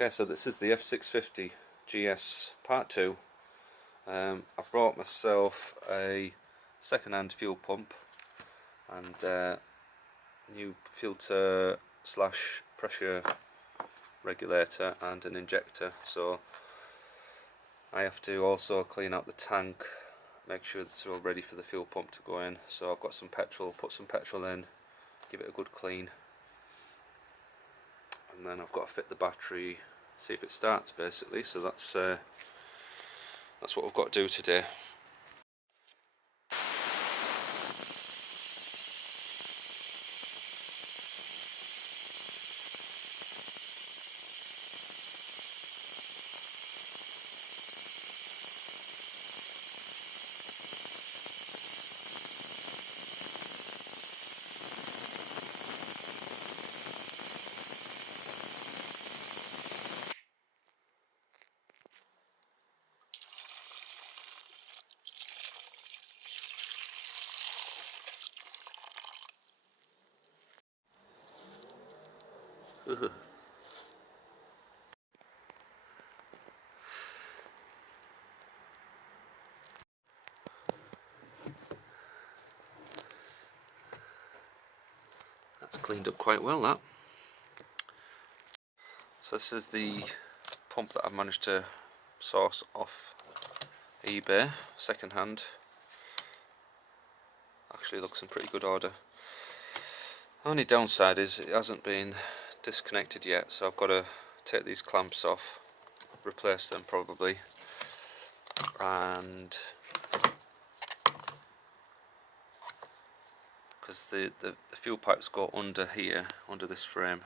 Okay, so this is the F650 GS Part 2. I brought myself a second-hand fuel pump and new filter slash pressure regulator and an injector. So I have to also clean out the tank, make sure it's all ready for the fuel pump to go in. So I've got some petrol, put some petrol in, give it a good clean, and then I've got to fit the battery, see if it starts basically. So that's what we've got to do today. That's cleaned up quite well, that. So this is the pump that I've managed to source off eBay, second hand. Actually looks in pretty good order. The only downside is it hasn't been disconnected yet, so I've got to take these clamps off, replace them probably, and because the fuel pipes go under here, under this frame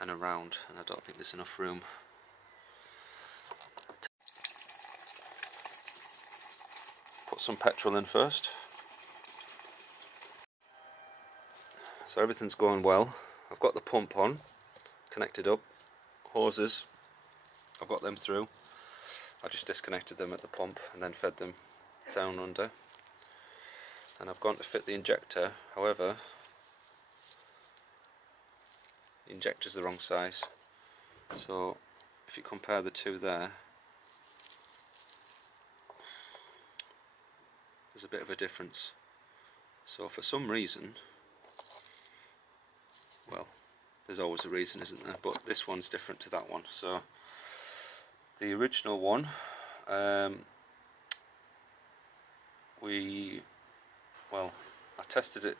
and around, and I don't think there's enough room. Put some petrol in first. So everything's going well. I've got the pump on, connected up, hoses, I've got them through. I just disconnected them at the pump and then fed them down under. And I've gone to fit the injector, however, the injector's the wrong size. So if you compare the two there, there's a bit of a difference. So for some reason, well, there's always a reason, isn't there? But this one's different to that one. So the original one, I tested it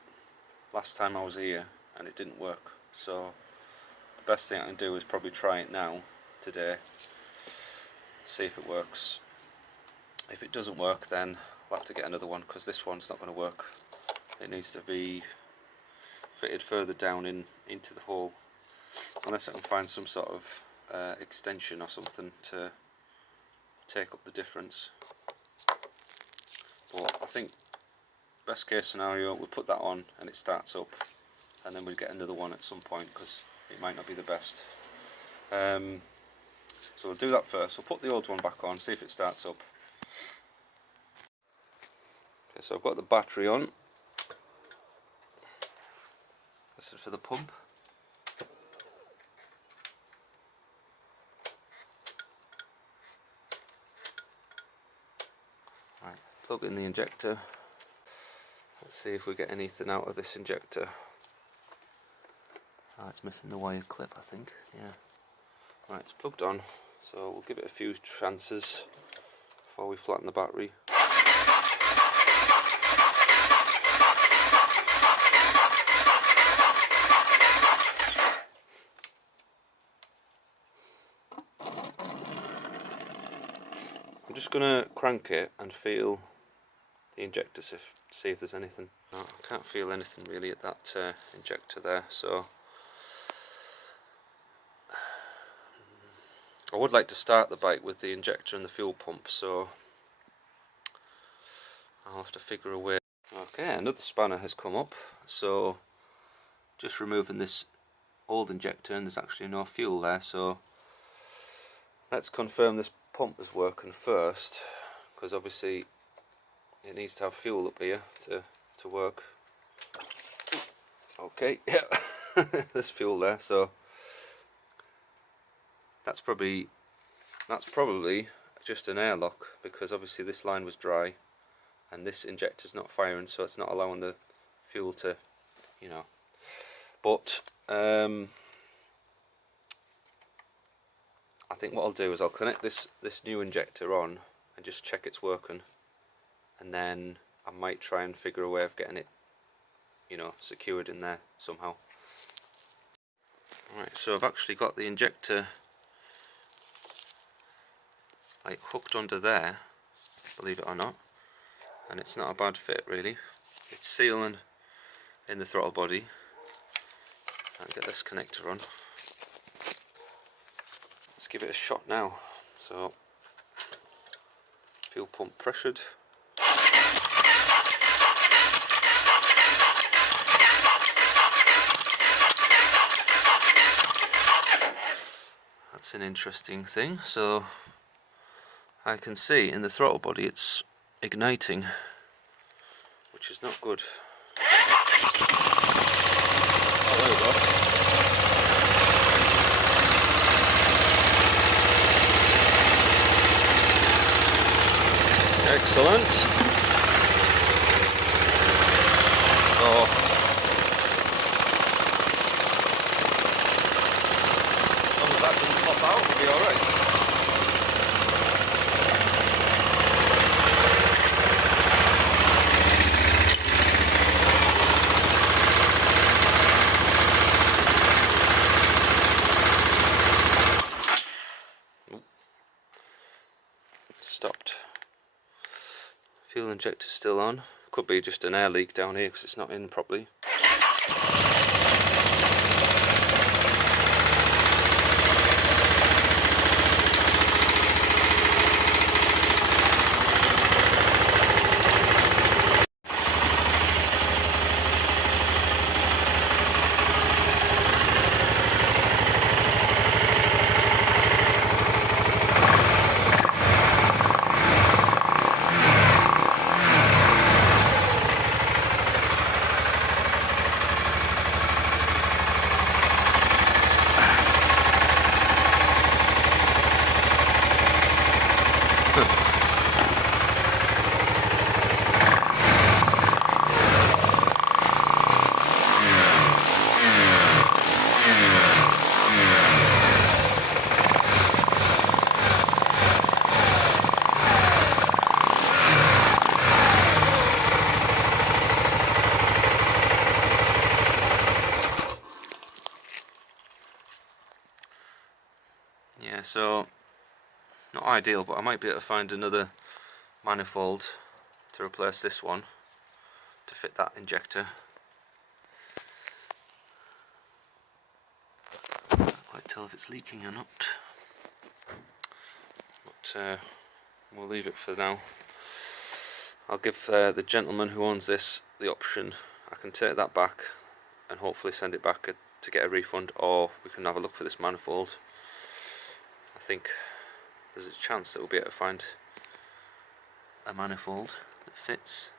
last time I was here and it didn't work. So the best thing I can do is probably try it now, today, see if it works. If it doesn't work, then I'll have to get another one, because this one's not going to work. It needs to be fitted further down into the hole, unless I can find some sort of extension or something to take up the difference. But I think best case scenario, we'll put that on and it starts up, and then we'll get another one at some point, because it might not be the best. So we'll do that first. We'll put the old one back on, see if it starts up. Okay, so I've got the battery on. This is for the pump. Right, plug in the injector. Let's see if we get anything out of this injector. Oh, it's missing the wire clip, I think. Yeah. Right, it's plugged on, so we'll give it a few chances before we flatten the battery. I'm just going to crank it and feel the injector, see if there's anything. No, I can't feel anything really at that injector there, so I would like to start the bike with the injector and the fuel pump, so I'll have to figure a way. Okay, another spanner has come up, so just removing this old injector, and there's actually no fuel there, so let's confirm this pump is working first, because obviously it needs to have fuel up here to work. Okay, yeah, there's fuel there, so that's probably just an airlock, because obviously this line was dry and this injector's not firing, so it's not allowing the fuel to, you know. But I think what I'll do is I'll connect this new injector on and just check it's working, and then I might try and figure a way of getting it, you know, secured in there somehow. Right, so I've actually got the injector like hooked under there, believe it or not, and it's not a bad fit really. It's sealing in the throttle body. I'll get this connector on. Let's give it a shot now. So, fuel pump pressured. That's an interesting thing. So I can see in the throttle body it's igniting, which is not good. Oh, there we go. Excellent. Oh. As long as that doesn't pop out, we'll be alright. Stopped. Fuel injector's still on. Could be just an air leak down here because it's not in properly. Yeah, so not ideal, but I might be able to find another manifold to replace this one to fit that injector. Can't quite tell if it's leaking or not, but we'll leave it for now. I'll give the gentleman who owns this the option. I can take that back and hopefully send it back to get a refund, or we can have a look for this manifold. I think there's a chance that we'll be able to find a manifold that fits.